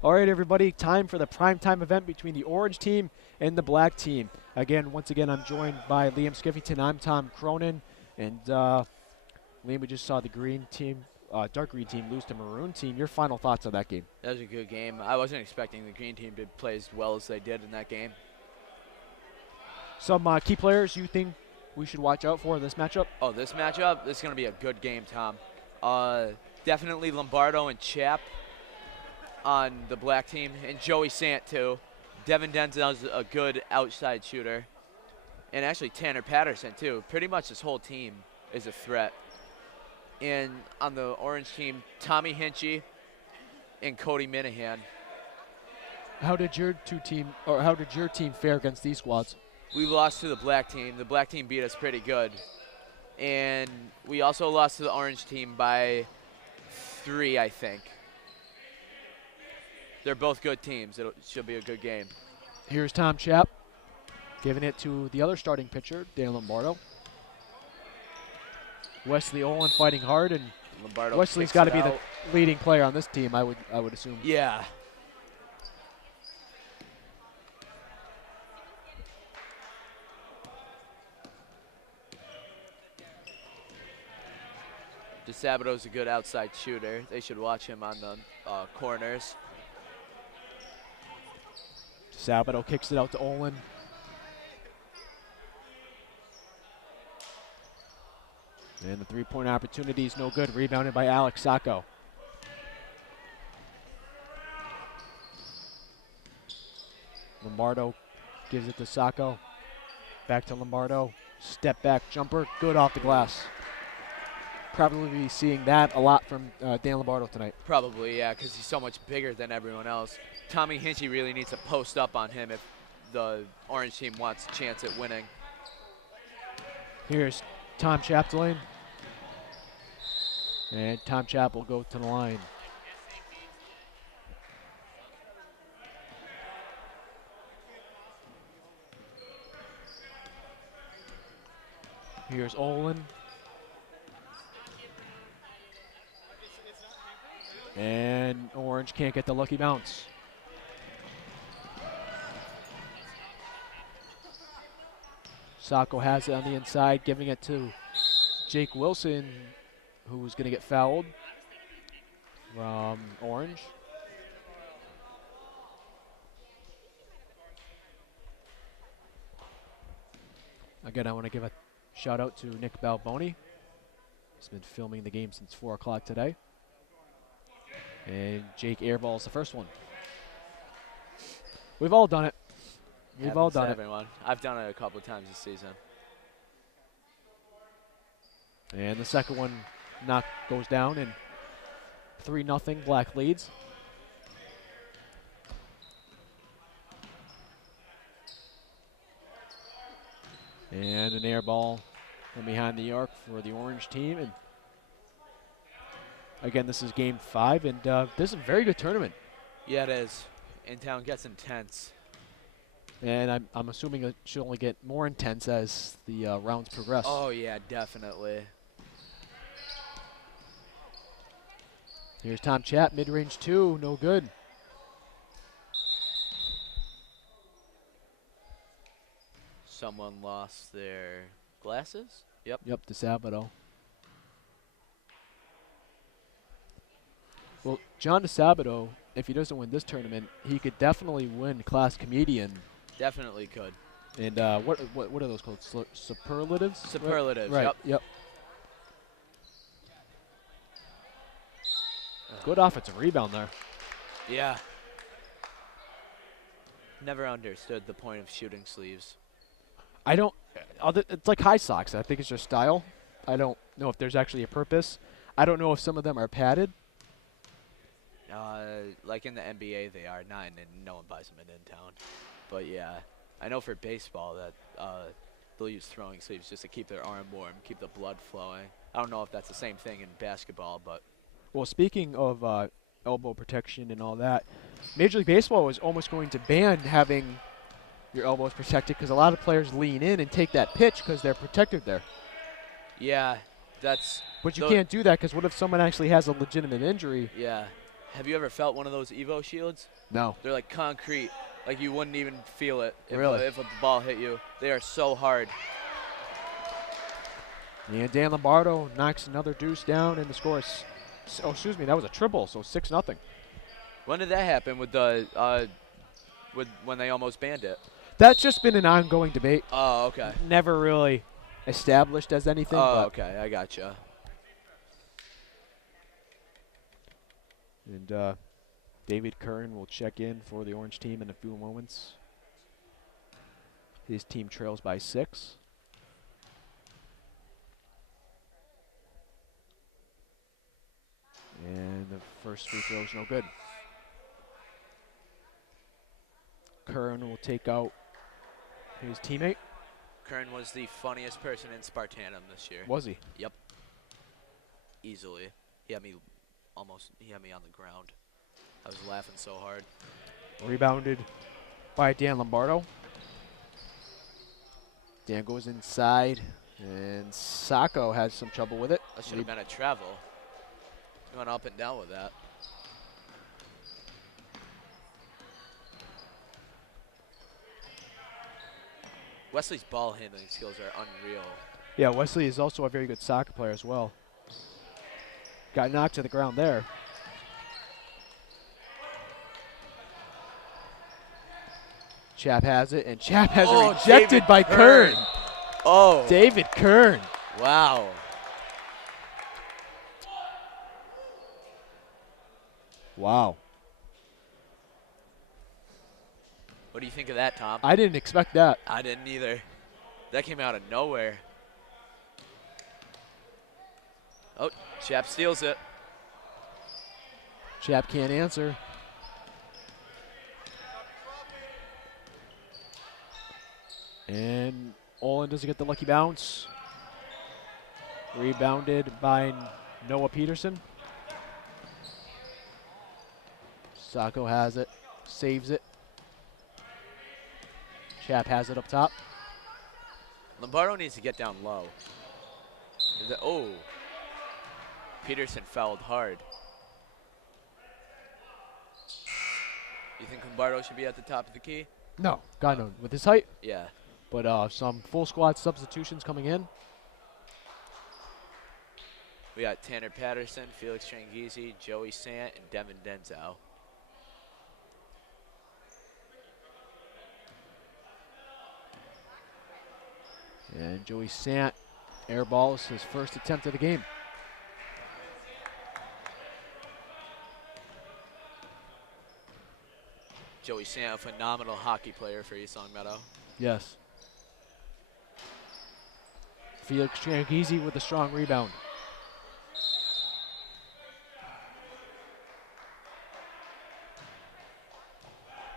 All right, everybody, time for the primetime event between the orange team and the black team. Once again, I'm joined by Liam Skiffington. I'm Tom Cronin. And Liam, we just saw the green team, dark green team lose to maroon team. Your final thoughts on that game? That was a good game. I wasn't expecting the green team to play as well as they did in that game. Some key players you think we should watch out for in this matchup? Oh, this matchup, this is going to be a good game, Tom. Definitely Lombardo and Chap on the black team, and Joey Sant, too. Devin Denzel's a good outside shooter. And actually Tanner Patterson, too. Pretty much this whole team is a threat. And on the orange team, Tommy Hinchy and Cody Minahan. How did your team fare against these squads? We lost to the black team. The black team beat us pretty good. And we also lost to the orange team by 3, I think. They're both good teams. It should be a good game. Here's Tom Chap giving it to the other starting pitcher, Dan Lombardo. Wesley Olin fighting hard, and Lombardo Wesley's got to be the leading player on this team, I would assume. Yeah. DeSabato's a good outside shooter. They should watch him on the corners. Sabato kicks it out to Olin. And the three-point opportunity is no good. Rebounded by Alex Sacco. Lombardo gives it to Sacco. Back to Lombardo. Step back jumper. Good off the glass. Probably be seeing that a lot from Dan Lombardo tonight. Probably, yeah, because he's so much bigger than everyone else. Tommy Hinchy really needs to post up on him if the orange team wants a chance at winning. Here's Tom Chapdelaine. And Tom Chap will go to the line. Here's Olin. And Orange can't get the lucky bounce. Sacco has it on the inside, giving it to Jake Wilson, who's going to get fouled from Orange. Again, I want to give a shout out to Nick Balboni. He's been filming the game since 4 o'clock today. And Jake airballs the first one. We've all done it. We've all done it. I've done it a couple of times this season. And the second one goes down, and 3-0 Black leads. And an air ball from behind the arc for the orange team. And again, this is game 5, and this is a very good tournament. Yeah, it is. In-town gets intense. And I'm assuming it should only get more intense as the rounds progress. Oh, yeah, definitely. Here's Tom Chat, mid-range 2, no good. Someone lost their glasses? Yep. Yep, DeSabato. Well, John DeSabato, if he doesn't win this tournament, he could definitely win Class Comedian. Definitely could. And what are those called? Superlatives? Superlatives, right. Yep. Good offensive rebound there. Yeah. Never understood the point of shooting sleeves. I don't. It's like high socks. I think it's just style. I don't know if there's actually a purpose. I don't know if some of them are padded. Like in the NBA, they are not, and no one buys them in town. But yeah, I know for baseball that they'll use throwing sleeves just to keep their arm warm, keep the blood flowing. I don't know if that's the same thing in basketball, but. Well, speaking of elbow protection and all that, Major League Baseball was almost going to ban having your elbows protected because a lot of players lean in and take that pitch because they're protected there. Yeah, that's. But you can't do that because what if someone actually has a legitimate injury? Yeah, Have you ever felt one of those Evo shields? No. They're like concrete. Like you wouldn't even feel it Really? if a ball hit you. They are so hard. And Dan Lombardo knocks another deuce down, and the score is, oh, excuse me, that was a triple, so 6-0. When did that happen with when they almost banned it? That's just been an ongoing debate. Oh, okay. Never really established as anything. Oh, but okay. I gotcha. And David Curran will check in for the orange team in a few moments. His team trails by 6. And the first free throw is no good. Curran will take out his teammate. Kern was the funniest person in Spartanum this year. Was he? Yep. Easily. He had me on the ground. I was laughing so hard. Rebounded by Dan Lombardo. Dan goes inside, and Sacco has some trouble with it. That should have been a travel. He went up and down with that. Wesley's ball handling skills are unreal. Yeah, Wesley is also a very good soccer player as well. Got knocked to the ground there. Chap has it, and Chap has it rejected David by Kern. Oh. David Kern. Wow. Wow. What do you think of that, Tom? I didn't expect that. I didn't either. That came out of nowhere. Oh, Chap steals it. Chap can't answer. And Olin doesn't get the lucky bounce. Rebounded by Noah Peterson. Sacco has it, saves it. Chap has it up top. Lombardo needs to get down low. Oh. Peterson fouled hard. You think Lombardo should be at the top of the key? No, God no. With his height, Yeah. but some full squad substitutions coming in. We got Tanner Patterson, Felix Tranghese, Joey Sant, and Devin Denzow. And Joey Sant airballs his first attempt of the game. Joey Sant, a phenomenal hockey player for East Long Meadow. Yes. Felix Tranghese with a strong rebound.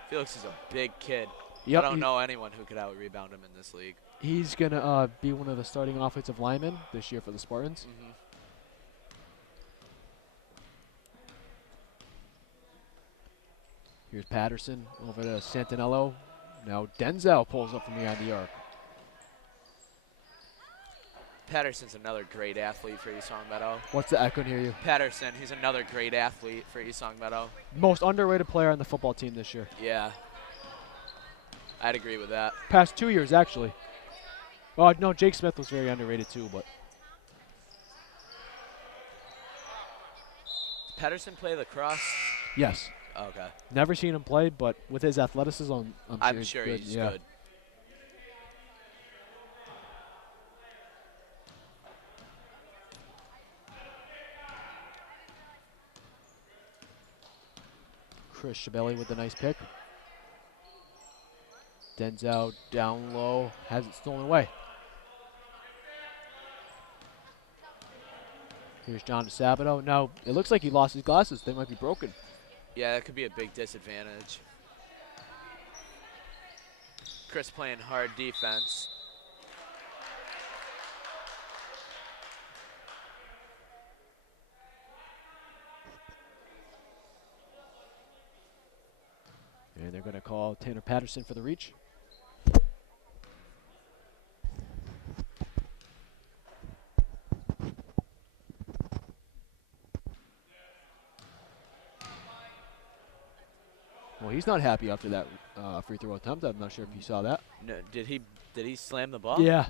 Felix is a big kid. Yep, I don't know anyone who could out-rebound him in this league. He's going to be one of the starting offensive linemen this year for the Spartans. Mm-hmm. Here's Patterson over to Santinello. Now Denzel pulls up from behind the arc. Patterson's another great athlete for East Long Meadow. What's that? I couldn't hear you. Patterson, he's another great athlete for East Long Meadow. Most underrated player on the football team this year. Yeah. I'd agree with that. Past 2 years, actually. Oh, no, Jake Smith was very underrated too, but. Does Patterson play lacrosse? Yes. Okay. Never seen him play, but with his athleticism, I'm sure good. he's Yeah. good. Chris Schiavelli with a nice pick. Denzel down low, has it stolen away. Here's John DeSabato. Now, it looks like he lost his glasses. They might be broken. Yeah, that could be a big disadvantage. Chris playing hard defense. And they're going to call Tanner Patterson for the reach. he's not happy after that free throw attempt. I'm not sure if you saw that. No, did he slam the ball? Yeah.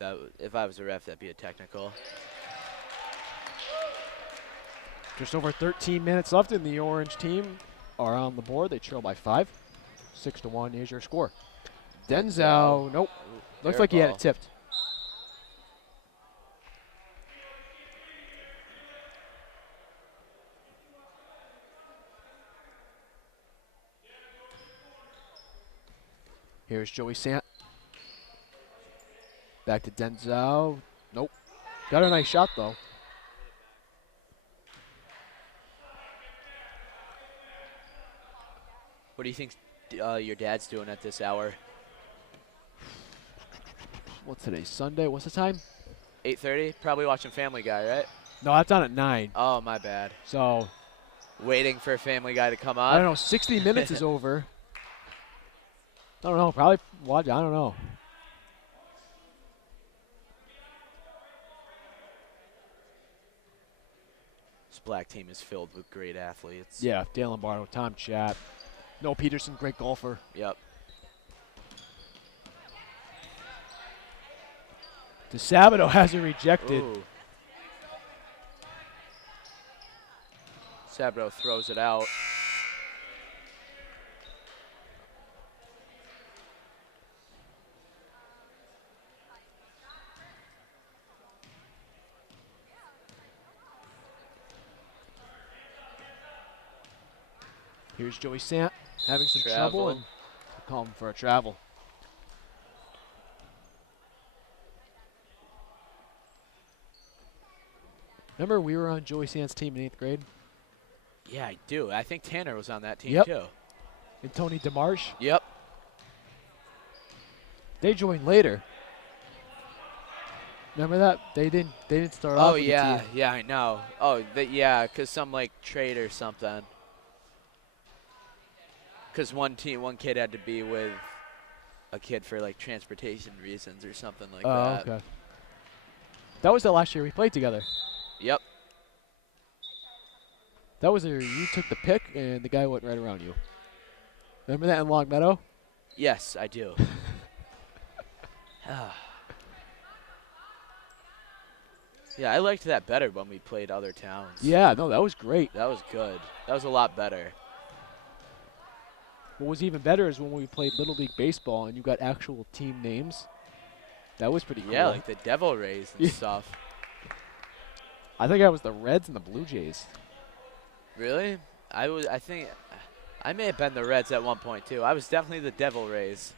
Oh, if I was a ref, that'd be a technical. Just over 13 minutes left, and the orange team are on the board. They trail by 5. 6-1 is your score. Denzel, nope. Looks like he had it tipped. Here's Joey Sant. Back to Denzel. Nope. Got a nice shot, though. What do you think your dad's doing at this hour? What's today? Sunday? What's the time? 8:30. Probably watching Family Guy, right? No, that's on at 9. Oh, my bad. So, Waiting for Family Guy to come on. I don't know. 60 minutes is over. I don't know. Probably watch. I don't know. This black team is filled with great athletes. Yeah, Dan Lombardo, Tom Chapp. Noah Peterson, great golfer. Yep. DeSabato has it rejected. Ooh. Sabro throws it out. Here's Joey Sant having some Travel. trouble and call him for a travel. Remember we were on Joey Sant's team in 8th grade? Yeah, I do. I think Tanner was on that team Yep. too. And Tony DeMarche. Yep. They joined later. Remember that? They didn't start off Oh with yeah, the team. yeah, I know. Oh, yeah, cause some like trade or something. Cause one kid had to be with a kid for like transportation reasons or something like that. Okay. That was the last year we played together. Yep. That was the year you took the pick and the guy went right around you. Remember that in Long Meadow? Yes, I do. Yeah, I liked that better when we played other towns. Yeah, no, that was great. That was good. That was a lot better. What was even better is when we played Little League Baseball and you got actual team names. That was pretty cool. Yeah, like the Devil Rays and Yeah. stuff. I think I was the Reds and the Blue Jays. Really? I think I may have been the Reds at one point too. I was definitely the Devil Rays.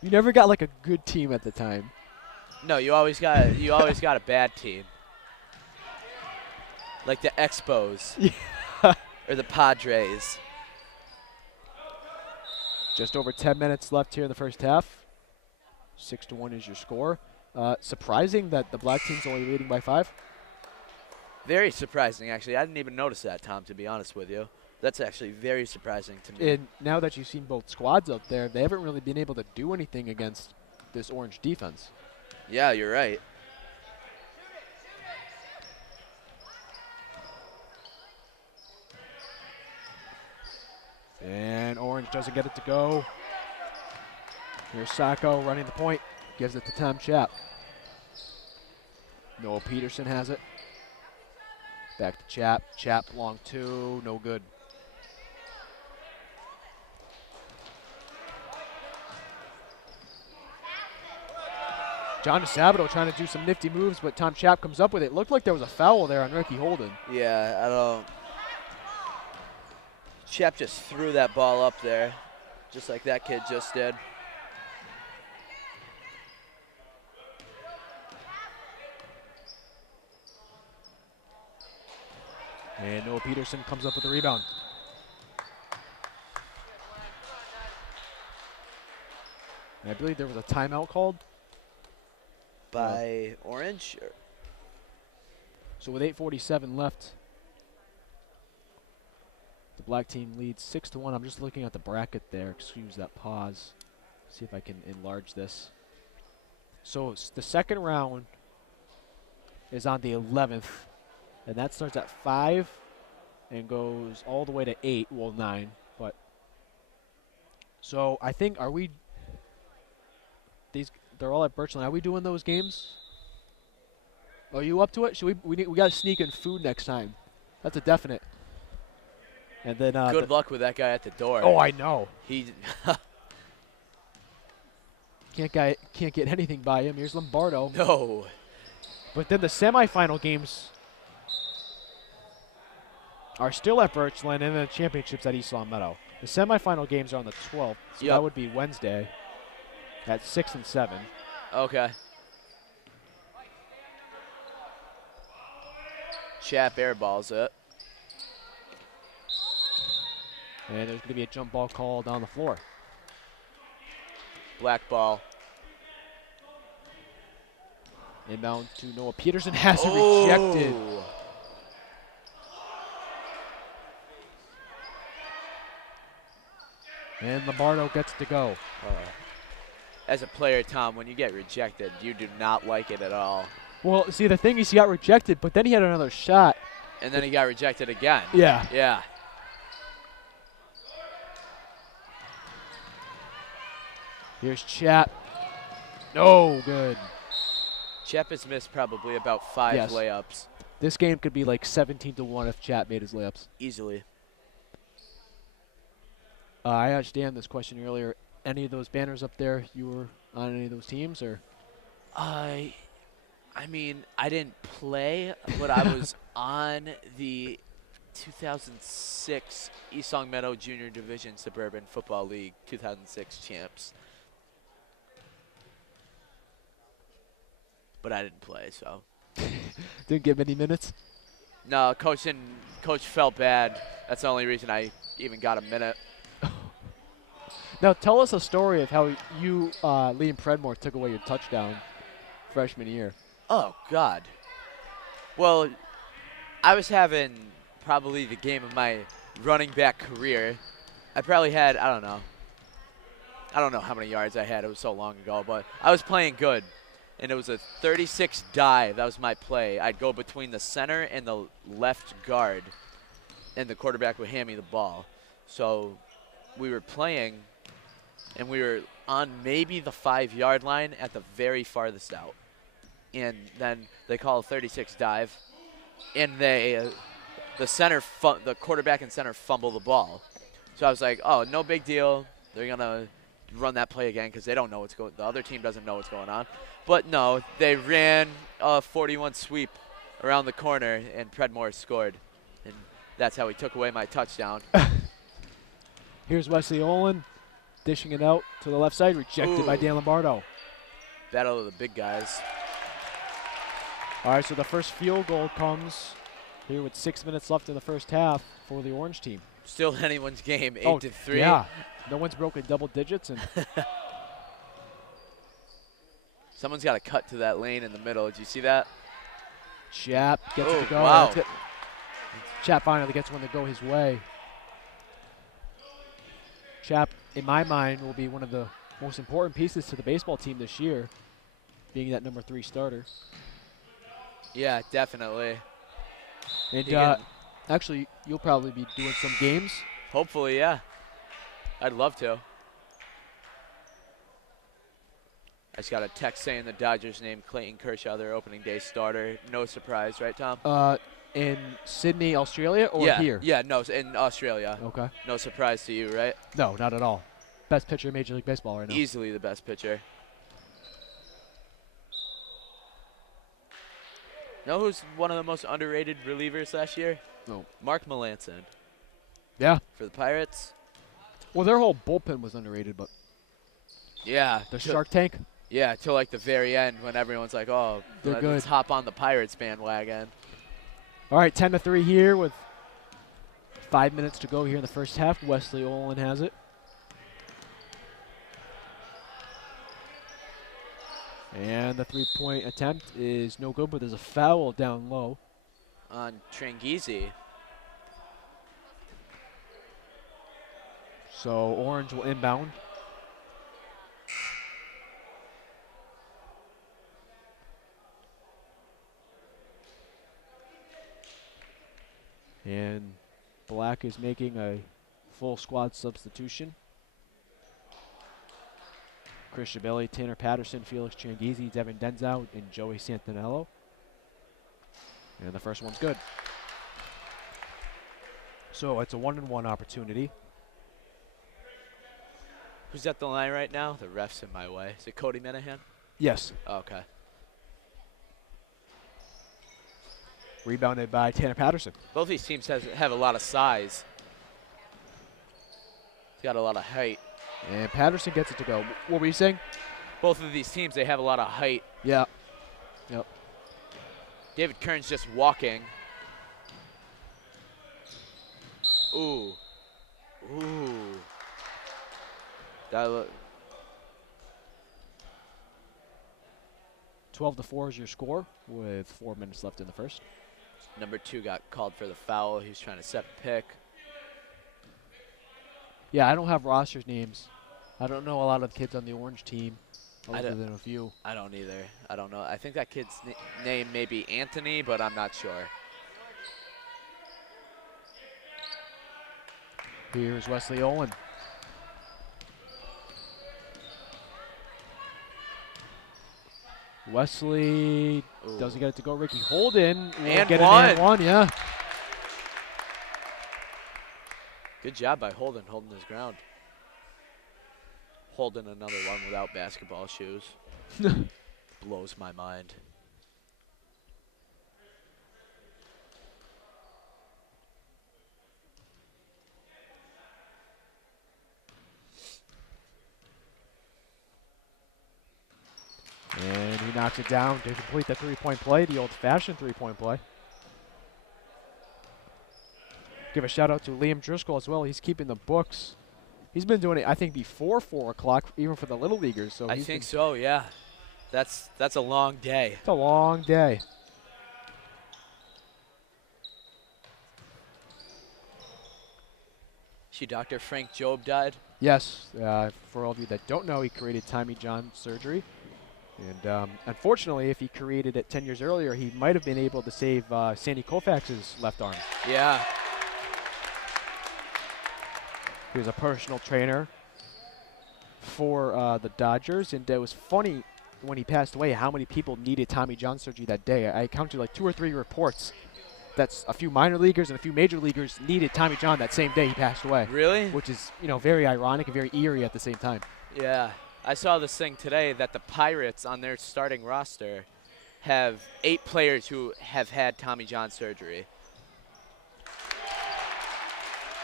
You never got like a good team at the time. No, you always got a bad team. Like the Expos. Yeah. Or the Padres. Just over 10 minutes left here in the first half. 6-1 is your score. Surprising that the black team's only leading by 5. Very surprising, actually. I didn't even notice that, Tom, to be honest with you. That's actually very surprising to me. And now that you've seen both squads out there, they haven't really been able to do anything against this orange defense. Yeah, you're right. And orange doesn't get it to go. Here's Sacco running the point. Gives it to Tom Chapp. Noah Peterson has it. Back to Chapp. Chapp long 2. No good. John DeSabato trying to do some nifty moves, but Tom Chapp comes up with it. Looked like there was a foul there on Ricky Holden. Yeah, I don't. Chap just threw that ball up there, just like that kid just did. And Noah Peterson comes up with the rebound. And I believe there was a timeout called. By Orange? So with 8:47 left, the black team leads 6-1. I'm just looking at the bracket there. Excuse that pause. See if I can enlarge this. So the second round is on the 11th, and that starts at 5. and goes all the way to 8, well 9, but so I think they're all at Birchland. Are we doing those games? Are you up to it? Should we got to sneak in food next time. That's a definite. And then Good luck with that guy at the door. Oh, I know. He Can't get anything by him. Here's Lombardo. no. But then the semifinal games are still at Birchland, and then the championships at East Long Meadow. The semifinal games are on the 12th, so that would be Wednesday at 6 and 7. Okay. Chap airballs it. And there's going to be a jump ball called on the floor. Black ball. Inbound to Noah Peterson, has it rejected. And Lombardo gets to go. As a player, Tom, when you get rejected, you do not like it at all. Well, see, the thing is he got rejected, but then he had another shot. And then he got rejected again. Yeah. Yeah. Here's Chap. No good. Chap has missed probably about 5 layups. This game could be like 17-1 if Chap made his layups. Easily. I understand this question earlier. Any of those banners up there, you were on any of those teams, or? I mean, I didn't play, but I was on the 2006 East Long Meadow Junior Division Suburban Football League 2006 champs. But I didn't play, so. Didn't get many minutes? No, coach felt bad. That's the only reason I even got a minute. Now tell us a story of how you, Liam Predmore, took away your touchdown freshman year. Oh, God. Well, I was having probably the game of my running back career. I probably had, I don't know how many yards I had. It was so long ago, but I was playing good. And it was a 36 dive. That was my play. I'd go between the center and the left guard, and the quarterback would hand me the ball. So we were playing, and we were on maybe the 5-yard line at the very farthest out. And then they call a 36 dive, and the quarterback and center fumble the ball. So I was like, oh, no big deal. They're gonna run that play again because they don't know what's going. The other team doesn't know what's going on. But no, they ran a 41 sweep around the corner, and Predmore scored, and that's how he took away my touchdown. Here's Wesley Olin dishing it out to the left side, rejected by Dan Lombardo. Battle of the big guys. All right, so the first field goal comes here with 6 minutes left in the first half for the Orange team. Still anyone's game, 8-3. Yeah, no one's broken double digits. And someone's got to cut to that lane in the middle. Did you see that? Chap gets it to go. Wow. Chap finally gets one to go his way. Chap, in my mind, will be one of the most important pieces to the baseball team this year, being that number 3 starter. Yeah, definitely. And actually, you'll probably be doing some games. Hopefully, yeah. I'd love to. I just got a text saying the Dodgers named Clayton Kershaw their opening day starter. No surprise, right, Tom? In Sydney, Australia, or here? Yeah, no, in Australia. Okay. No surprise to you, right? No, not at all. Best pitcher in Major League Baseball right now. Easily the best pitcher. Know who's one of the most underrated relievers last year? No. Mark Melanson. Yeah. For the Pirates. Well, their whole bullpen was underrated, but yeah. the Shark Tank. Yeah, till like the very end when everyone's like, oh, let's hop on the Pirates bandwagon. All right, 10-3 here with 5 minutes to go here in the first half. Wesley Olin has it. And the three-point attempt is no good, but there's a foul down low. On Tranghese. So Orange will inbound. And Black is making a full squad substitution. Chris Shabelli, Tanner Patterson, Felix Changizi, Devin Denzow, and Joey Santinello. And the first one's good. So it's a 1-on-1 opportunity. Who's at the line right now? The ref's in my way. Is it Cody Minahan? Yes. Oh, okay. Rebounded by Tanner Patterson. Both these teams have a lot of size. He's got a lot of height. And Patterson gets it to go. What were you saying? Both of these teams, they have a lot of height. Yeah. Yep. David Kern's just walking. Ooh. Ooh. That 12-4 is your score with 4 minutes left in the first. number 2 got called for the foul. He was trying to set the pick. Yeah, I don't have rosters names. I don't know a lot of the kids on the orange team, other than a few. I don't either. I don't know. I think that kid's name may be Anthony, but I'm not sure. Here's Wesley Olin. Wesley doesn't get it to go. Ricky Holden And get one. An and one, yeah. Good job by Holden holding his ground. Holden another one without basketball shoes. Blows my mind. And he knocks it down to complete the three-point play, the old-fashioned three-point play. Give a shout-out to Liam Driscoll as well. He's keeping the books. He's been doing it, I think, before 4 o'clock, even for the little leaguers. So I think so, yeah. That's a long day. It's a long day. See, Dr. Frank Job died. Yes, for all of you that don't know, he created Tommy John surgery. And unfortunately, if he created it 10 years earlier, he might have been able to save Sandy Koufax's left arm. Yeah. He was a personal trainer for the Dodgers, and it was funny when he passed away how many people needed Tommy John surgery that day. I counted like 2 or 3 reports. That's a few minor leaguers and a few major leaguers needed Tommy John that same day he passed away. Really? Which is, you know, very ironic and very eerie at the same time. Yeah. I saw this thing today that the Pirates on their starting roster have 8 players who have had Tommy John surgery.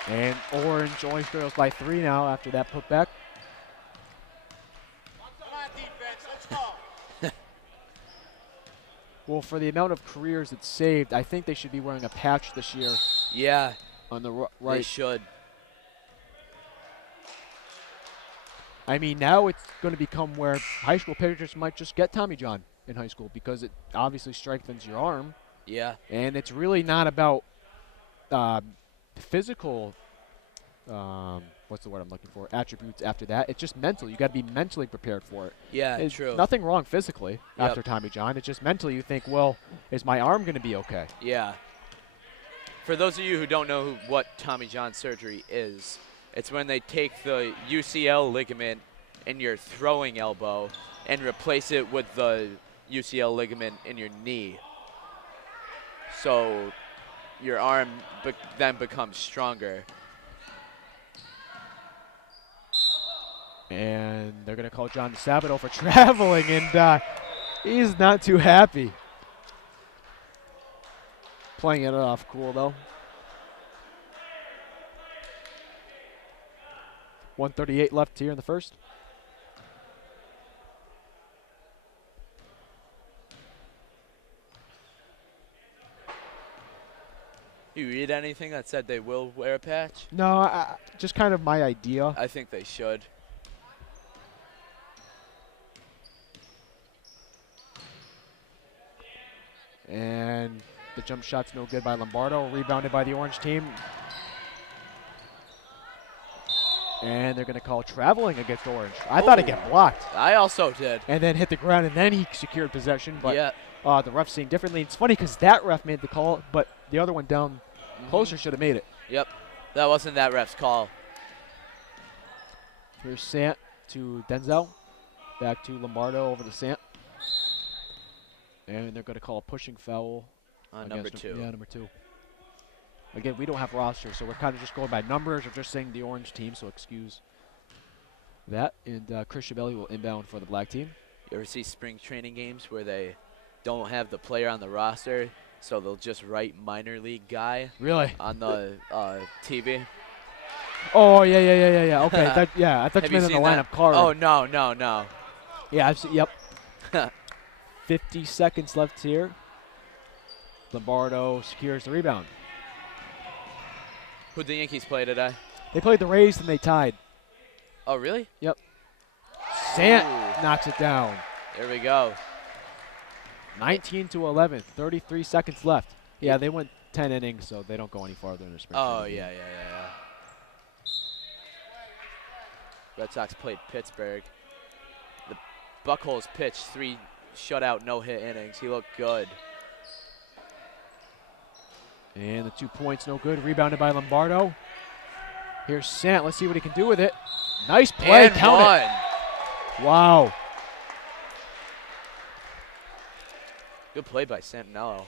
And Orange only trails by 3 now after that putback. Well, for the amount of careers it's saved, I think they should be wearing a patch this year. Yeah. On the right. They should. I mean, now it's going to become where high school pitchers might just get Tommy John in high school because it obviously strengthens your arm. Yeah. And it's really not about physical, what's the word I'm looking for, attributes after that. It's just mental. You got to be mentally prepared for it. Yeah, It's true. nothing wrong physically after Tommy John. It's just mentally you think, well, is my arm going to be okay? Yeah. For those of you who don't know what Tommy John surgery is, it's when they take the UCL ligament in your throwing elbow and replace it with the UCL ligament in your knee. So your arm then becomes stronger. And they're going to call John DeSabato for traveling, and he's not too happy. Playing it off cool, though. 1:38 left here in the first. You read anything that said they will wear a patch? No, just kind of my idea. I think they should. And the jump shot's no good by Lombardo. Rebounded by the orange team. And they're going to call traveling against Orange. I thought it'd get blocked. I also did. And then hit the ground, and then he secured possession. But Yeah. the ref's seeing differently. It's funny because that ref made the call, but the other one down closer should have made it. Yep. That wasn't that ref's call. Here's Sant to Denzel. Back to Lombardo over to Sant. And they're going to call a pushing foul. Number 2. Yeah, number 2. Again, we don't have rosters, so we're kind of just going by numbers or just saying the orange team, so excuse that. And Chris Schiavelli will inbound for the black team. You ever see spring training games where they don't have the player on the roster, so they'll just write minor league guy Really? on the TV? Oh, yeah. Okay, I thought Have you you meant in the seen that? lineup card. Oh, no. Yeah, I've seen, yep. 50 seconds left here. Lombardo secures the rebound. Who'd the Yankees play today? They played the Rays and they tied. Oh, really? Yep. Sant Ooh. knocks it down. There we go. 19 to 11, 33 seconds left. Yeah, they went 10 innings, so they don't go any farther in the spring. Oh, yeah. Red Sox played Pittsburgh. The Buckholes pitched 3 shutout, no-hit innings. He looked good. And the 2 points, no good. Rebounded by Lombardo. Here's Sant. Let's see what he can do with it. Nice play. And Count one. it. Wow. Good play by Santinello.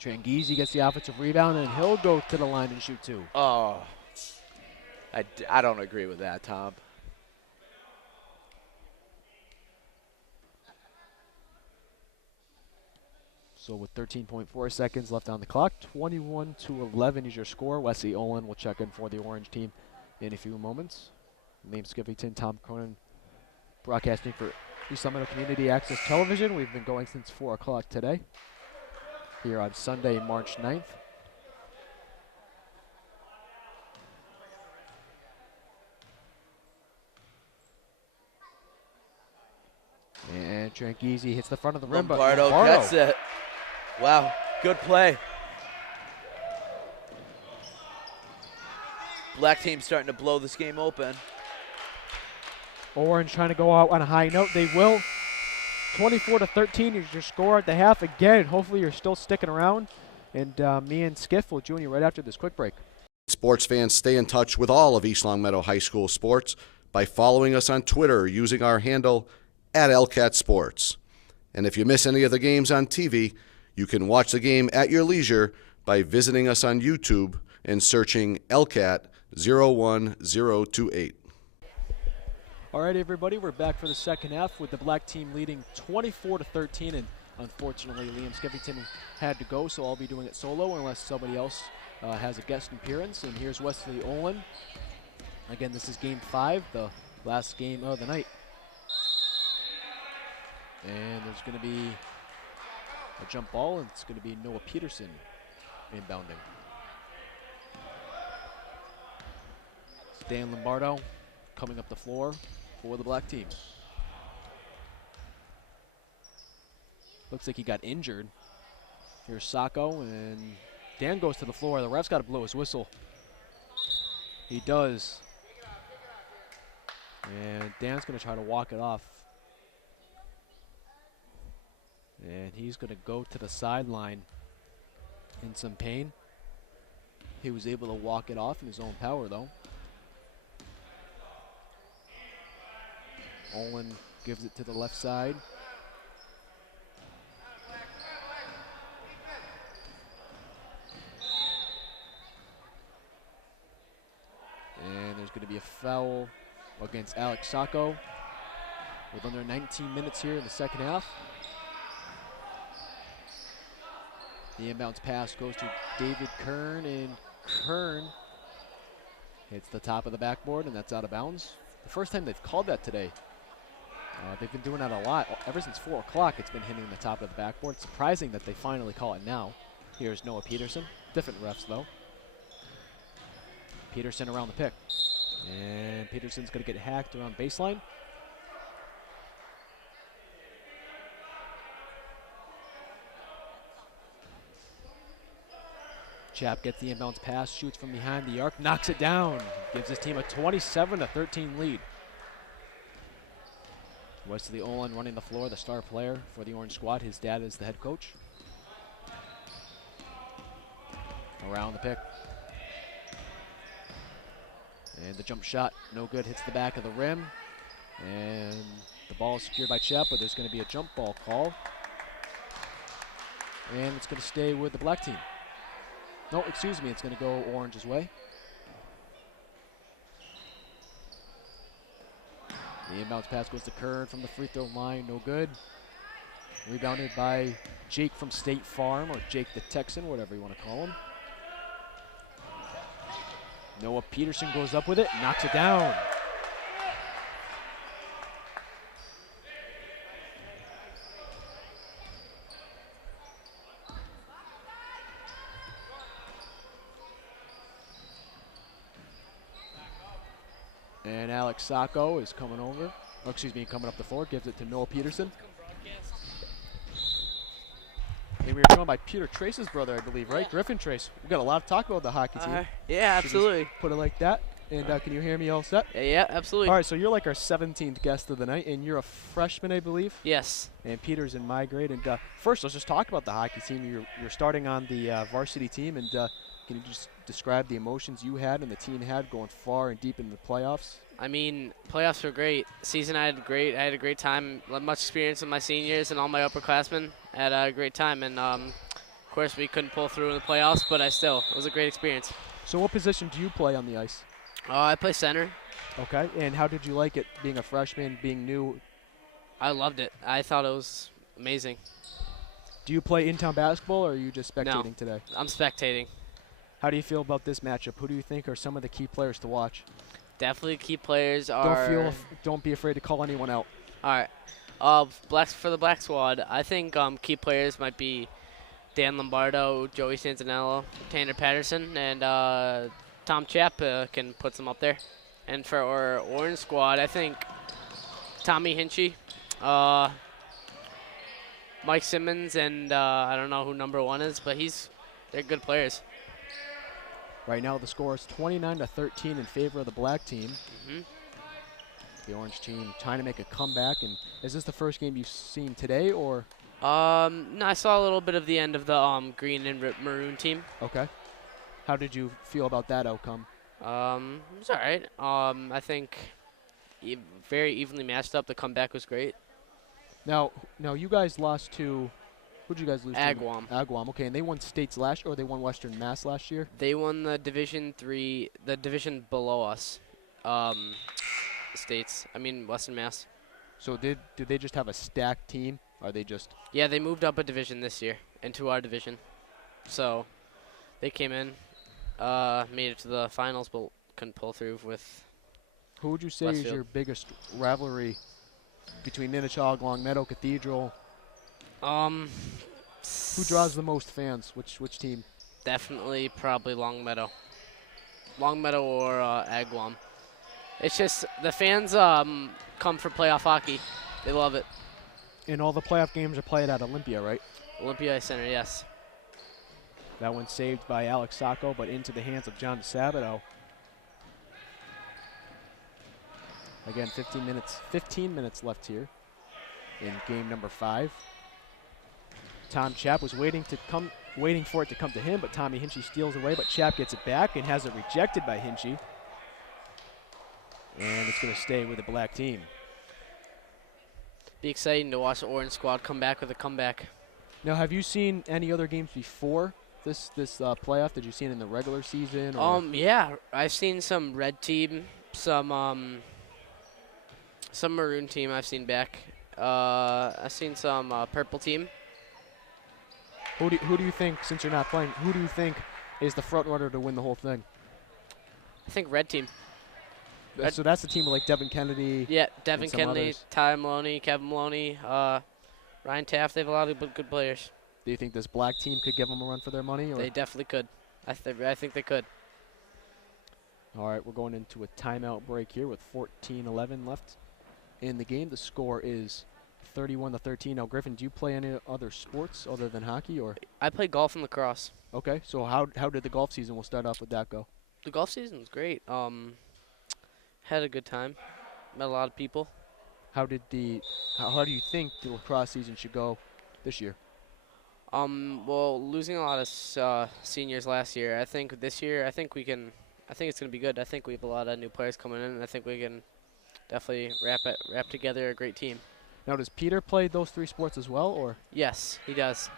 Tranghese gets the offensive rebound, and he'll go to the line and shoot 2. Oh. I don't agree with that, Tom. So with 13.4 seconds left on the clock, 21 to 11 is your score. Wesley Olin will check in for the orange team in a few moments. Liam Skeffington, Tom Cronin, broadcasting for East Long Meadow Community Access Television. We've been going since 4 o'clock today, here on Sunday, March 9th. And Tranghese hits the front of the rim, but Lombardo gets it. Wow, good play. Black team starting to blow this game open. Orange trying to go out on a high note. They will. 24 to 13 is your score at the half. Again, hopefully you're still sticking around. And me and Skiff will join you right after this quick break. Sports fans, stay in touch with all of East Long Meadow High School sports by following us on Twitter using our handle @LCATSports. And if you miss any of the games on TV, you can watch the game at your leisure by visiting us on YouTube and searching LCAT 01028. All right, everybody, we're back for the second half with the black team leading 24 to 13. And unfortunately, Liam Skeffington had to go, so I'll be doing it solo unless somebody else has a guest appearance. And here's Wesley Olin. Again, this is game 5, the last game of the night. And there's going to be a jump ball, and it's going to be Noah Peterson inbounding. Dan Lombardo coming up the floor for the black team. Looks like he got injured. Here's Sacco, and Dan goes to the floor. The ref's got to blow his whistle. He does. And Dan's going to try to walk it off. And he's going to go to the sideline in some pain. He was able to walk it off in his own power, though. Olin gives it to the left side. And there's going to be a foul against Alex Sacco with under 19 minutes here in the second half. The inbounds pass goes to David Kern, and Kern hits the top of the backboard, and that's out of bounds. The first time they've called that today. They've been doing that a lot. Ever since 4 o'clock, it's been hitting the top of the backboard. It's surprising that they finally call it now. Here's Noah Peterson. Different refs, though. Peterson around the pick. And Peterson's going to get hacked around baseline. Chap gets the inbounds pass, shoots from behind the arc, knocks it down, gives his team a 27-13 lead. Wesley Olin running the floor, the star player for the Orange squad. His dad is the head coach. Around the pick. And the jump shot, no good, hits the back of the rim. And the ball is secured by Chap, but there's going to be a jump ball call. And it's going to stay with the black team. No, excuse me, it's going to go Orange's way. The inbounds pass goes to Kern from the free throw line, no good. Rebounded by Jake from State Farm, or Jake the Texan, whatever you want to call him. Noah Peterson goes up with it, knocks it down. And Alex Sacco is coming over, oh, excuse me, coming up the floor, gives it to Noah Peterson. And we were joined by Peter Trace's brother, I believe, right? Yeah. Griffin Trace. We got a lot to talk about the hockey team. Yeah, absolutely. Put it like that. And can you hear me all set? Yeah, absolutely. All right, so you're like our 17th guest of the night, and you're a freshman, I believe? Yes. And Peter's in my grade. And first, let's just talk about the hockey team. You're starting on the varsity team, and can you just describe the emotions you had and the team had going far and deep into the playoffs? I mean, playoffs were great. Season I had a great time. Much experience with my seniors and all my upperclassmen. I had a great time, and of course we couldn't pull through in the playoffs, but it was a great experience. So what position do you play on the ice? I play center. Okay, and how did you like it being a freshman, being new? I loved it. I thought it was amazing. Do you play in-town basketball, or are you just spectating today? I'm spectating. How do you feel about this matchup? Who do you think are some of the key players to watch? Definitely key players are... Don't be afraid to call anyone out. All right. For the black squad, I think key players might be Dan Lombardo, Joey Santinello, Tanner Patterson, and Tom Chap can put some up there. And for our orange squad, I think Tommy Hinchy, Mike Simmons, and I don't know who number 1 is, but they're good players. Right now the score is 29-13 in favor of the black team. The orange team trying to make a comeback. And is this the first game you've seen today, or? No, I saw a little bit of the end of the green and maroon team. Okay. How did you feel about that outcome? It was all right. I think very evenly matched up. The comeback was great. Now you guys lost to, who'd you guys lose to? Agawam. Okay, and they won states or they won Western Mass last year? They won the Division 3, the division below us, states. I mean Western Mass. So did they just have a stacked team? Are they just? Yeah, they moved up a division this year into our division. So they came in, made it to the finals, but couldn't pull through with. Who would you say Westfield. is your biggest rivalry between Minnechaug, Longmeadow, Cathedral? Who draws the most fans? Which team? Definitely, probably Longmeadow. Longmeadow or Agawam. It's just the fans come for playoff hockey. They love it. And all the playoff games are played at Olympia, right? Olympia Center, yes. That one saved by Alex Sacco, but into the hands of John Sabato. Again, 15 minutes left here in game number 5. Tom Chap was waiting for it to come to him, but Tommy Hinchy steals away, but Chap gets it back and has it rejected by Hinchy. And it's going to stay with the black team. Be exciting to watch the orange squad come back with a comeback. Now, have you seen any other games before this playoff? Did you see it in the regular season? Or? Yeah, I've seen some red team, some maroon team I've seen back. I've seen some purple team. Who do you think, since you're not playing, who do you think is the front runner to win the whole thing? I think red team. So that's the team with like Devin Kennedy. Yeah, Devin Kennedy, others. Ty Maloney, Kevin Maloney, Ryan Taft. They have a lot of good players. Do you think this black team could give them a run for their money? Or? They definitely could. I think they could. All right, we're going into a timeout break here with 14:11 left in the game. The score is 31-13. Now, Griffin, do you play any other sports other than hockey, or? I play golf and lacrosse. Okay, so how did the golf season? We'll start off with that go. The golf season was great. Had a good time. Met a lot of people. How do you think the lacrosse season should go this year? Well, losing a lot of seniors last year. I think this year, I think it's gonna be good. I think we have a lot of new players coming in, and I think we can definitely wrap together a great team. Now, does Peter play those 3 sports as well, or? Yes, he does.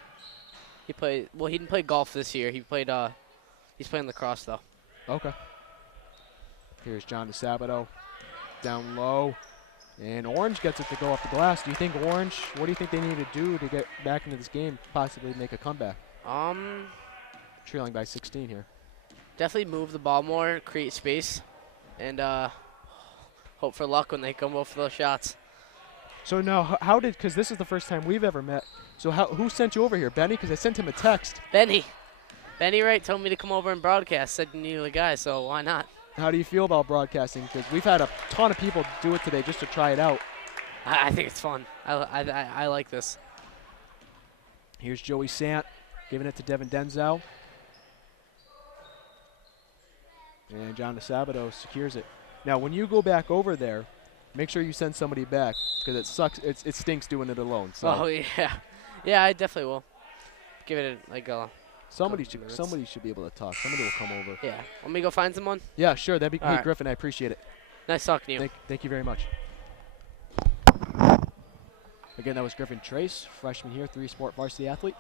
He played. Well, he didn't play golf this year. He's playing lacrosse though. Okay. Here's John DeSabato down low. And Orange gets it to go off the glass. Do you think Orange, what do you think they need to do to get back into this game, possibly make a comeback? Trailing by 16 here. Definitely move the ball more, create space, and hope for luck when they come over for those shots. So now, because this is the first time we've ever met, so who sent you over here? Benny? Because I sent him a text. Benny Wright told me to come over and broadcast, said you knew the guy, so why not? How do you feel about broadcasting? Because we've had a ton of people do it today just to try it out. I think it's fun. I like this. Here's Joey Sant giving it to Devin Denzel. And John DeSabato secures it. Now, when you go back over there, make sure you send somebody back because it sucks. It stinks doing it alone. So. Oh, yeah. Yeah, I definitely will. Give it a Somebody should be able to talk. Somebody will come over. Yeah. Want me to go find someone? Yeah, sure. That'd be great, right. Griffin. I appreciate it. Nice talking to you. Thank you very much. Again, that was Griffin Trace, freshman here, 3-sport varsity athlete.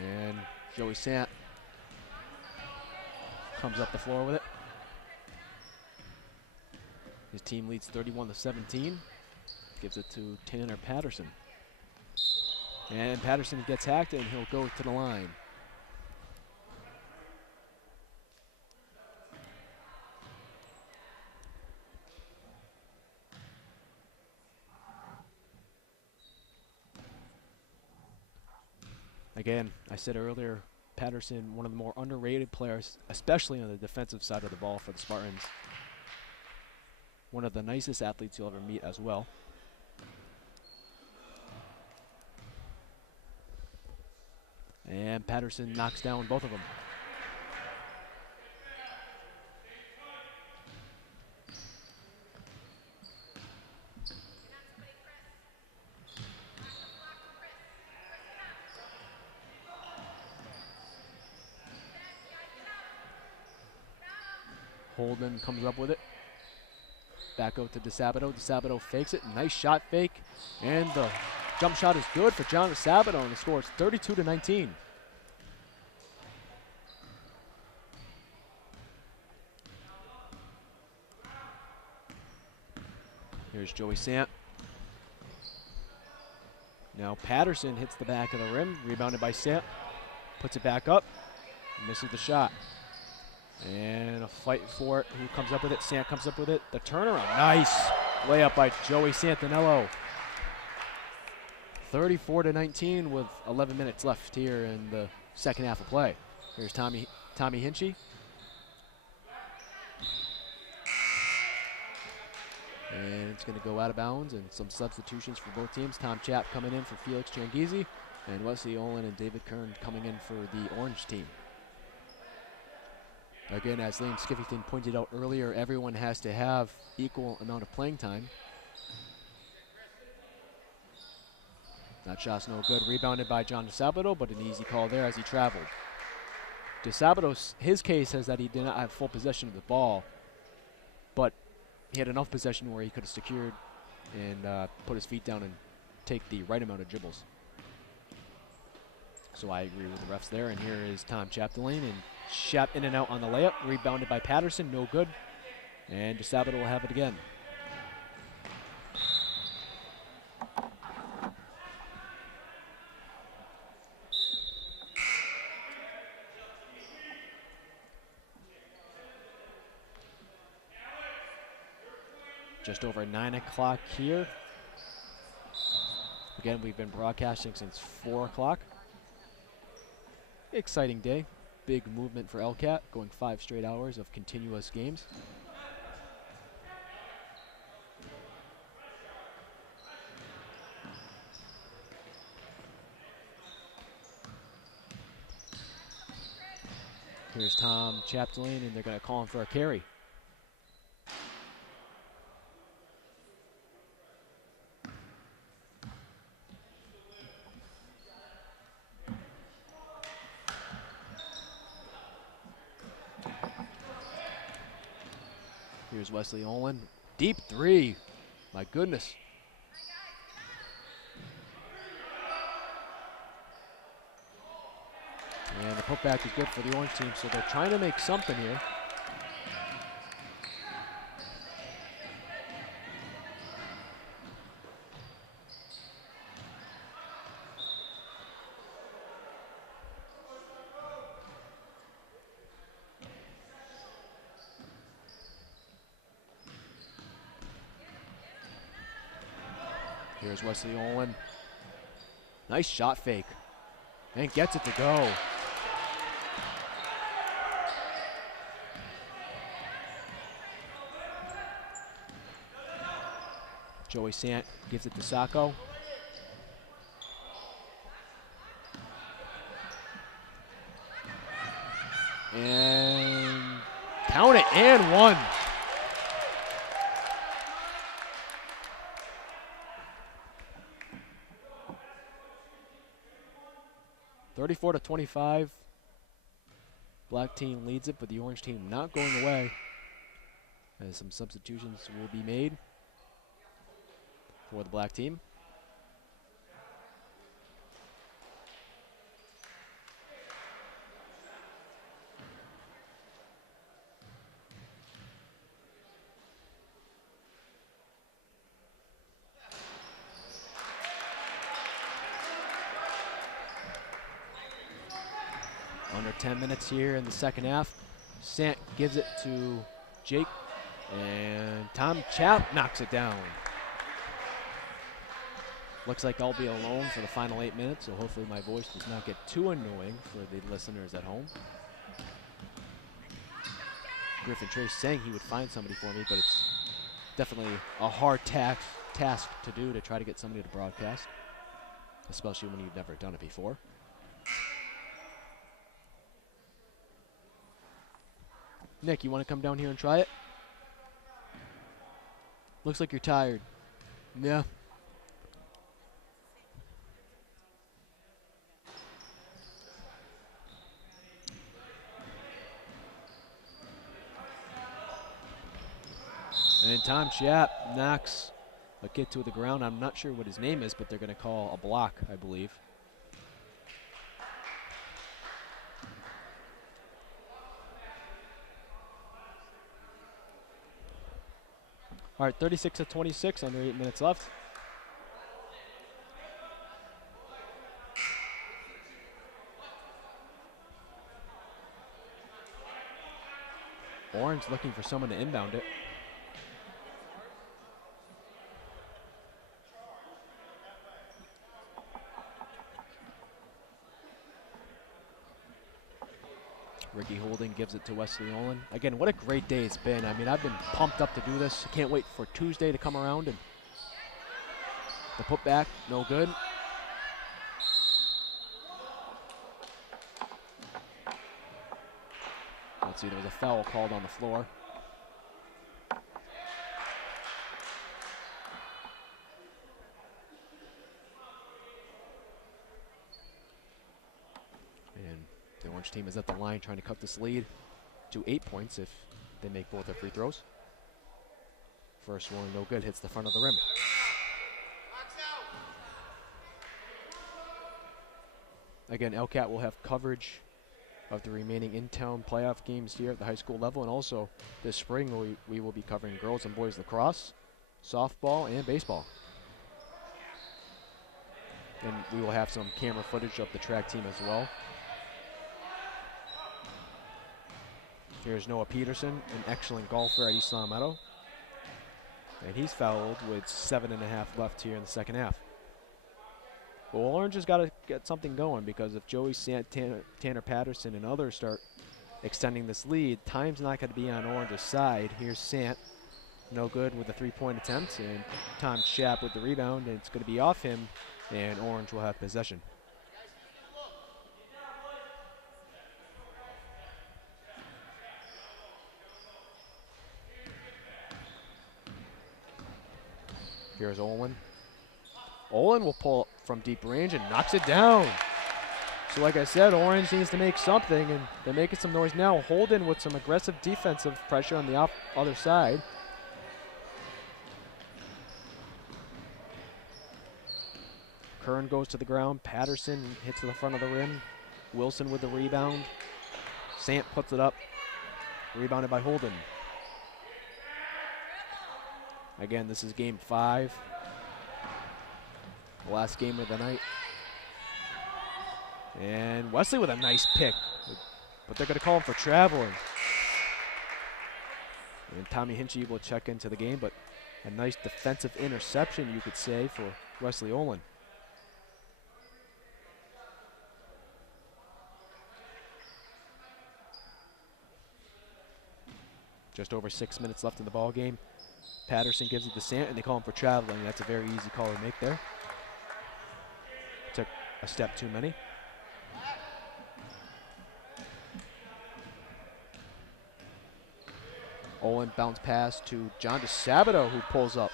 And Joey Sant comes up the floor with it. His team leads 31-17. Gives it to Tanner Patterson. And Patterson gets hacked, and he'll go to the line. Again, I said earlier, Patterson, one of the more underrated players, especially on the defensive side of the ball for the Spartans. One of the nicest athletes you'll ever meet as well. And Patterson knocks down both of them. Holden comes up with it. Back out to DeSabato. DeSabato fakes it. Nice shot fake. And the jump shot is good for John DeSabato, and the score is 32-19. Here's Joey Sant. Now Patterson hits the back of the rim, rebounded by Sant. Puts it back up, misses the shot. And a fight for it. Who comes up with it? Sant comes up with it. The turnaround. Nice layup by Joey Santinello. 34-19 with 11 minutes left here in the second half of play. Here's Tommy Hinchy. And it's going to go out of bounds, and some substitutions for both teams. Tom Chapp coming in for Felix Changizi, and Wesley Olin and David Kern coming in for the Orange team. Again, as Liam Skiffington pointed out earlier, everyone has to have equal amount of playing time. That shot's no good. Rebounded by John DeSabato, but an easy call there as he traveled. DeSabato, his case says that he did not have full possession of the ball, but he had enough possession where he could have secured and put his feet down and take the right amount of dribbles. So I agree with the refs there, and here is Tom Chapdelaine, and Shap in and out on the layup, rebounded by Patterson, no good. And DeSabato will have it again. Just over 9 o'clock here. Again, we've been broadcasting since 4 o'clock. Exciting day. Big movement for LCAT, going 5 straight hours of continuous games. Here's Tom Chapdelaine, and they're going to call him for a carry. Here's Wesley Olin. Deep three. My goodness. And the putback is good for the Orange team, so they're trying to make something here. Here's Wesley Olin. Nice shot fake. And gets it to go. Joey Sant gives it to Sacco. And count it, and one. (34-25). Black team leads it, but the Orange team not going away, as some substitutions will be made for the Black team. Under 10 minutes here in the second half. Sant gives it to Jake, and Tom Chap knocks it down. Looks like I'll be alone for the final 8 minutes, so hopefully my voice does not get too annoying for the listeners at home. Griffin Trace saying he would find somebody for me, but it's definitely a hard task to do, to try to get somebody to broadcast, especially when you've never done it before. Nick, you want to come down here and try it? Looks like you're tired. Yeah. And Tom Chap knocks a kid to the ground. I'm not sure what his name is, but they're going to call a block, I believe. All right, 36-26, under 8 minutes left. Orange looking for someone to inbound it. Ricky Holden gives it to Wesley Olin. Again, what a great day it's been. I mean, I've been pumped up to do this. I can't wait for Tuesday to come around, and the putback, no good. Let's see, there was a foul called on the floor. And the Orange team is at the line trying to cut this lead to 8 points if they make both their free throws. First one, no good, hits the front of the rim. Again, LCAT will have coverage of the remaining in-town playoff games here at the high school level, and also this spring we will be covering girls and boys lacrosse, softball, and baseball. And we will have some camera footage of the track team as well. Here's Noah Peterson, an excellent golfer at East Long Meadow. And he's fouled with 7.5 left here in the second half. Well, Orange has got to get something going, because if Joey Sant, Tanner Patterson, and others start extending this lead, time's not going to be on Orange's side. Here's Sant, no good with a three-point attempt, and Tom Chap with the rebound, and it's going to be off him, and Orange will have possession. Here's Olin. Olin will pull from deep range and knocks it down. So like I said, Orange needs to make something, and they're making some noise now. Holden with some aggressive defensive pressure on the other side. Kern goes to the ground. Patterson hits to the front of the rim. Wilson with the rebound. Sant puts it up. Rebounded by Holden. Again, this is game 5. The last game of the night. And Wesley with a nice pick. But they're going to call him for traveling. And Tommy Hinchy will check into the game, but a nice defensive interception, you could say, for Wesley Olin. Just over 6 minutes left in the ball game. Patterson gives it to Sant, and they call him for traveling. That's a very easy call to make there. Took a step too many. Olin bounce pass to John DeSabato, who pulls up.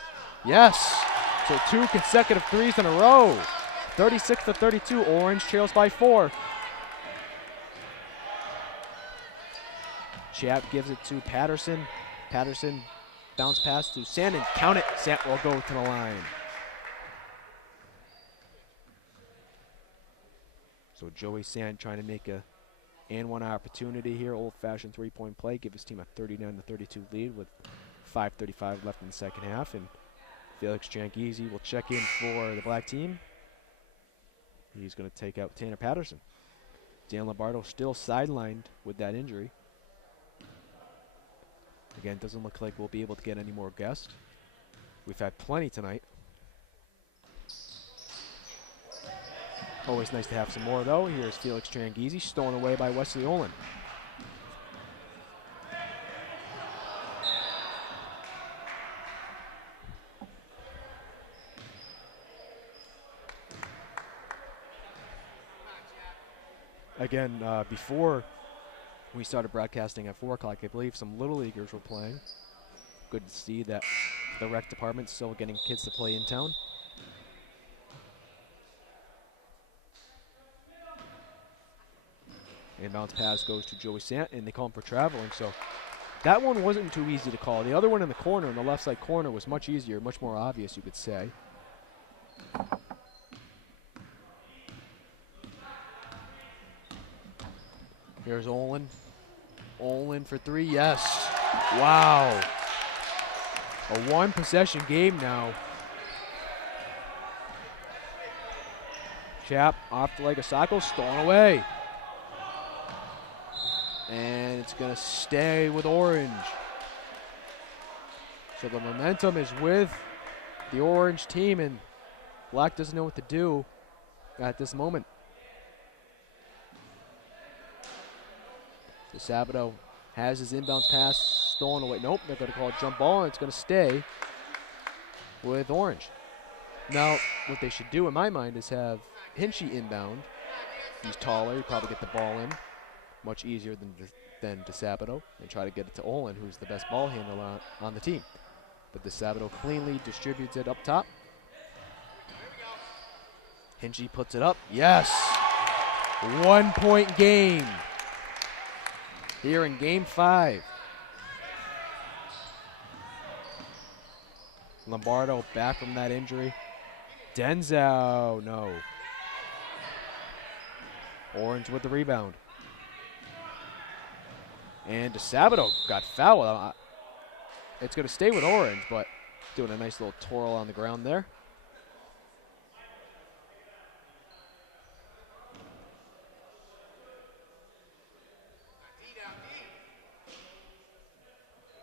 Yes! So 2 consecutive threes in a row. 36-32. Orange trails by 4. Chap gives it to Patterson. Patterson bounce pass to Sant, and count it. Sant will go to the line. So Joey Sant trying to make a and one opportunity here. Old-fashioned three-point play. Give his team a 39-32 lead with 5:35 left in the second half. And Felix Jangizi will check in for the black team. He's going to take out Tanner Patterson. Dan Lombardo still sidelined with that injury. Again, doesn't look like we'll be able to get any more guests. We've had plenty tonight. Always nice to have some more, though. Here's Felix Jangizi, stolen away by Wesley Olin. Again, before we started broadcasting at 4 o'clock, I believe some Little Leaguers were playing. Good to see that the rec department's still getting kids to play in town. Inbounds pass goes to Joey Sant, and they call him for traveling. So that one wasn't too easy to call. The other one in the corner, in the left side corner, was much easier, much more obvious, you could say. Here's Olin. Olin for 3, yes. Wow. A one-possession game now. Chap off the leg of Sacco, stolen away. And it's going to stay with Orange. So the momentum is with the Orange team, and Black doesn't know what to do at this moment. DeSabato has his inbounds pass stolen away. Nope, they're going to call it jump ball, and it's going to stay with Orange. Now, what they should do in my mind is have Hinchy inbound. He's taller, he'll probably get the ball in much easier than DeSabato, and try to get it to Olin, who's the best ball handler on the team. But DeSabato cleanly distributes it up top. Hinchy puts it up. Yes! 1-point game here in game 5. Lombardo back from that injury. Denzel, no. Orange with the rebound. And DeSabato got fouled. It's going to stay with Orange, but doing a nice little twirl on the ground there.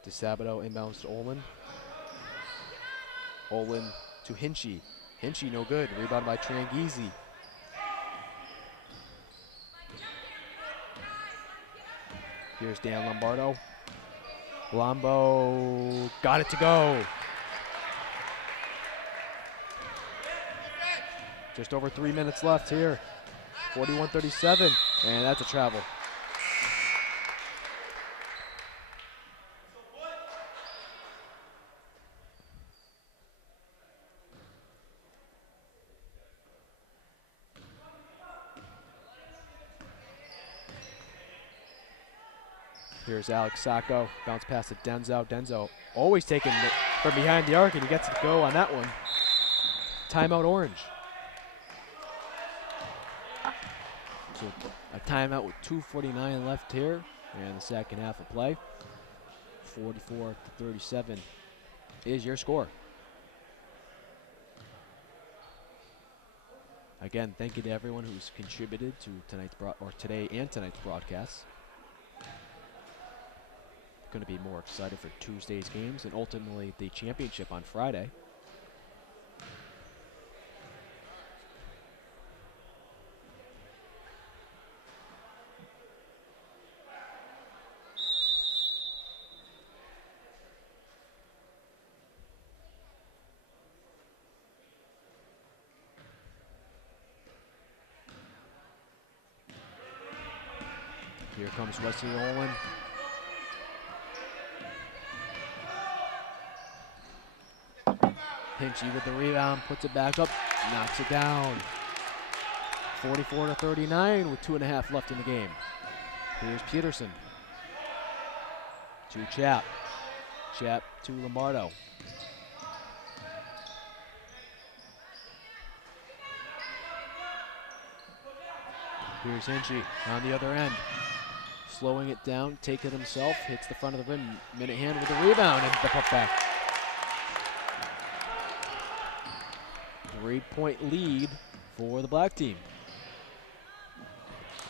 DeSabato inbounds to Olin. Olin to Hinchy. Hinchy no good. Rebound by Trangizi. Here's Dan Lombardo. Lombo got it to go. Just over 3 minutes left here. 41-37, and that's a travel. Here's Alex Sacco. Bounce pass to Denzo. Denzo always taking it from behind the arc, and he gets to go on that one. Timeout Orange. So a timeout with 2:49 left here in the second half of play. 44-37 is your score. Again, thank you to everyone who's contributed to today and tonight's broadcast. Going to be more excited for Tuesday's games and ultimately the championship on Friday. Here comes Wesley Olin. Hinchy with the rebound, puts it back up, knocks it down. 44-39 with 2.5 left in the game. Here's Peterson. To Chap. Chap to Lombardo. Here's Hinchy on the other end. Slowing it down, take it himself, hits the front of the rim. Minahan with the rebound and the putback. 3-point lead for the black team.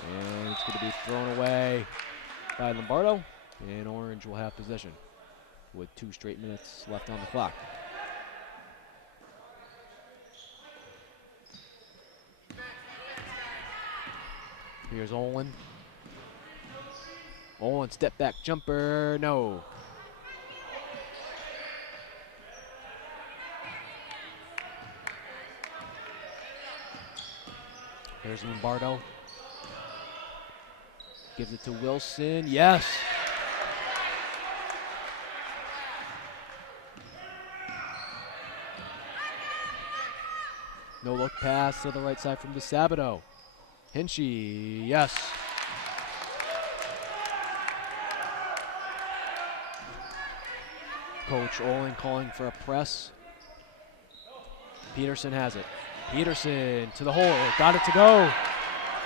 And it's going to be thrown away by Lombardo, and Orange will have possession with 2 straight minutes left on the clock. Here's Olin. Olin, step back jumper, no. Here's Lombardo. Gives it to Wilson, yes. No look pass to the right side from DeSabato. Hinchy, yes. Coach Olin calling for a press. Peterson has it. Peterson to the hole, got it to go.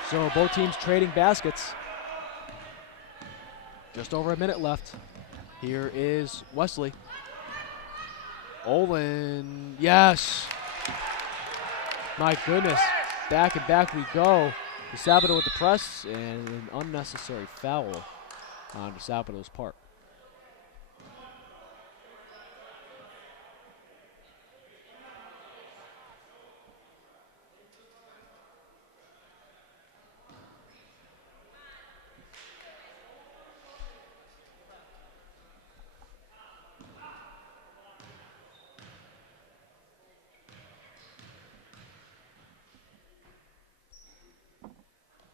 So both teams trading baskets. Just over a minute left. Here is Wesley. Olin, yes. My goodness, back and back we go. DeSabato with the press and an unnecessary foul on DeSabato's part.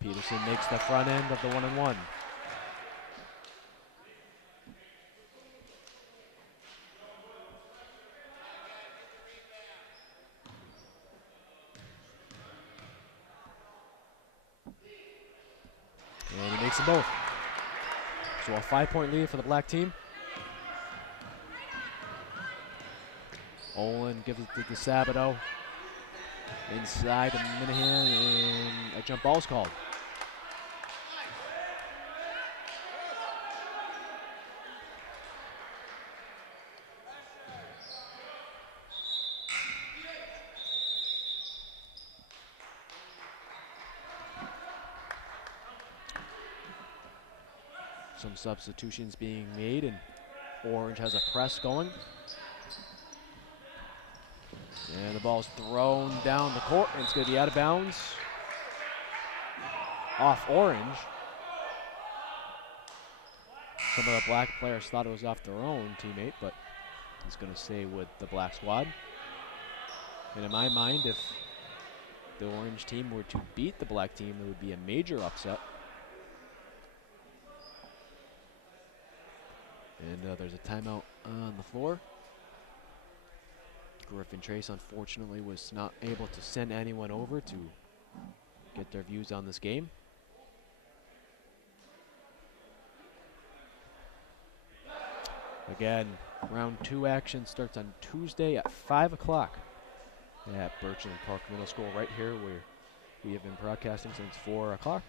Peterson makes the front end of the 1-and-1. And he makes them both. So a 5-point lead for the black team. Olin gives it to DeSabato. Inside to Minahan, and a jump ball is called. Some substitutions being made, and Orange has a press going. And the ball's thrown down the court, and it's going to be out of bounds. Off Orange. Some of the black players thought it was off their own teammate, but it's going to stay with the black squad. And in my mind, if the Orange team were to beat the black team, it would be a major upset. And there's a timeout on the floor. Griffin Trace, unfortunately, was not able to send anyone over to get their views on this game. Again, round 2 action starts on Tuesday at 5 o'clock at Birchland Park Middle School, right here where we have been broadcasting since 4 o'clock.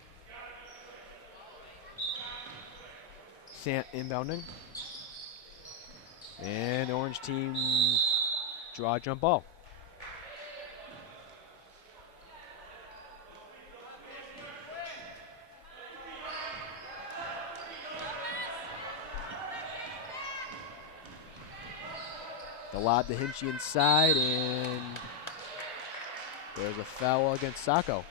Sant inbounding. And orange team draw jump ball. The lob to Hinchy inside, and there's a foul against Sacco.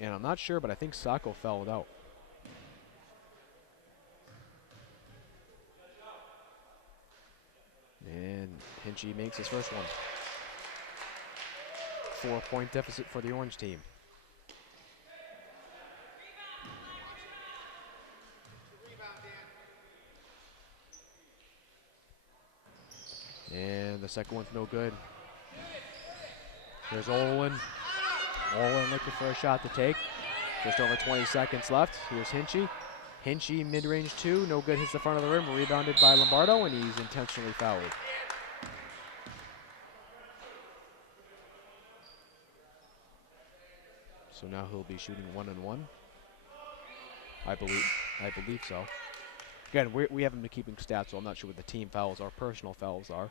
And I'm not sure, but I think Sacco fouled out. And Hinchy makes his first one. 4-point deficit for the orange team. And the second one's no good. There's Olin. Olin looking for a shot to take. Just over 20 seconds left. Here's Hinchy. Hinchy mid-range 2, no good, hits the front of the rim, rebounded by Lombardo, and he's intentionally fouled. So now he'll be shooting 1-1. I believe so. Again, we haven't been keeping stats, so I'm not sure what the team fouls are, personal fouls are.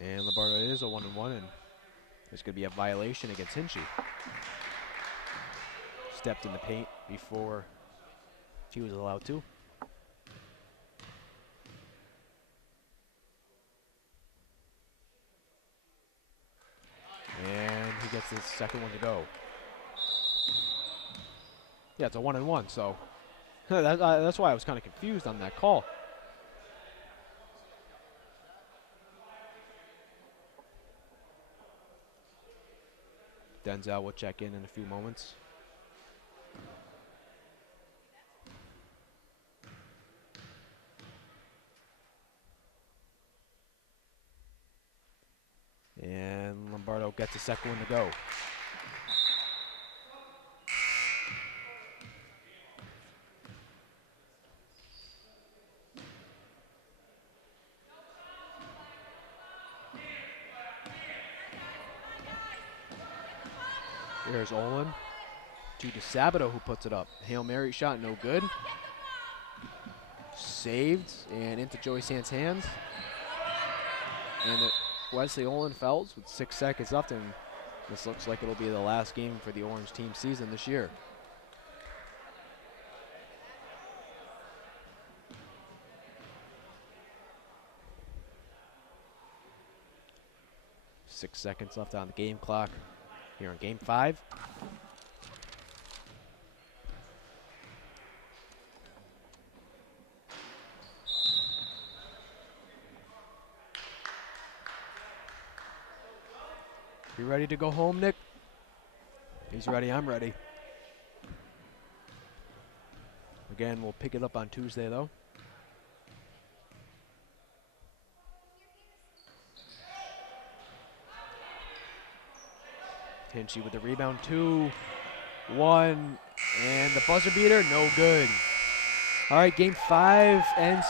And Lombardo is a 1-1, and there's going to be a violation against Hinchy. Stepped in the paint before he was allowed to. And he gets his second one to go. Yeah, it's a 1-1, so that's why I was kind of confused on that call. Denzel will check in a few moments. And Lombardo gets the second one to go. There's Olin to DeSabato, who puts it up. Hail Mary shot, no good. Saved and into Joey Sant's hands. And Wesley Olin fouls with 6 seconds left, and this looks like it'll be the last game for the orange team season this year. Six seconds left on the game clock here in game 5. You ready to go home, Nick? He's ready, I'm ready. Again, we'll pick it up on Tuesday, though. Hinchy with the rebound, 2, 1, and the buzzer beater, no good. All right, game 5 ends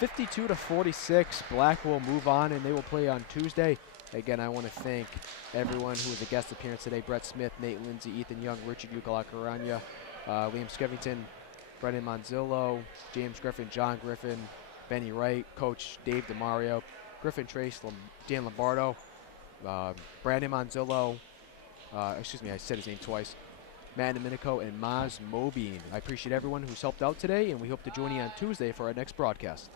52-46. Black will move on, and they will play on Tuesday. Again, I want to thank everyone who was a guest appearance today. Brett Smith, Nate Lindsay, Ethan Young, Richard Ucalacaranya, Liam Skevington, Brendan Monzillo, James Griffin, John Griffin, Benny Wright, Coach Dave DeMario, Griffin Trace, Dan Lombardo, Brandon Monzillo, excuse me, I said his name twice, Matt Domenico, and Maz Mobine. I appreciate everyone who's helped out today, and we hope to join you on Tuesday for our next broadcast.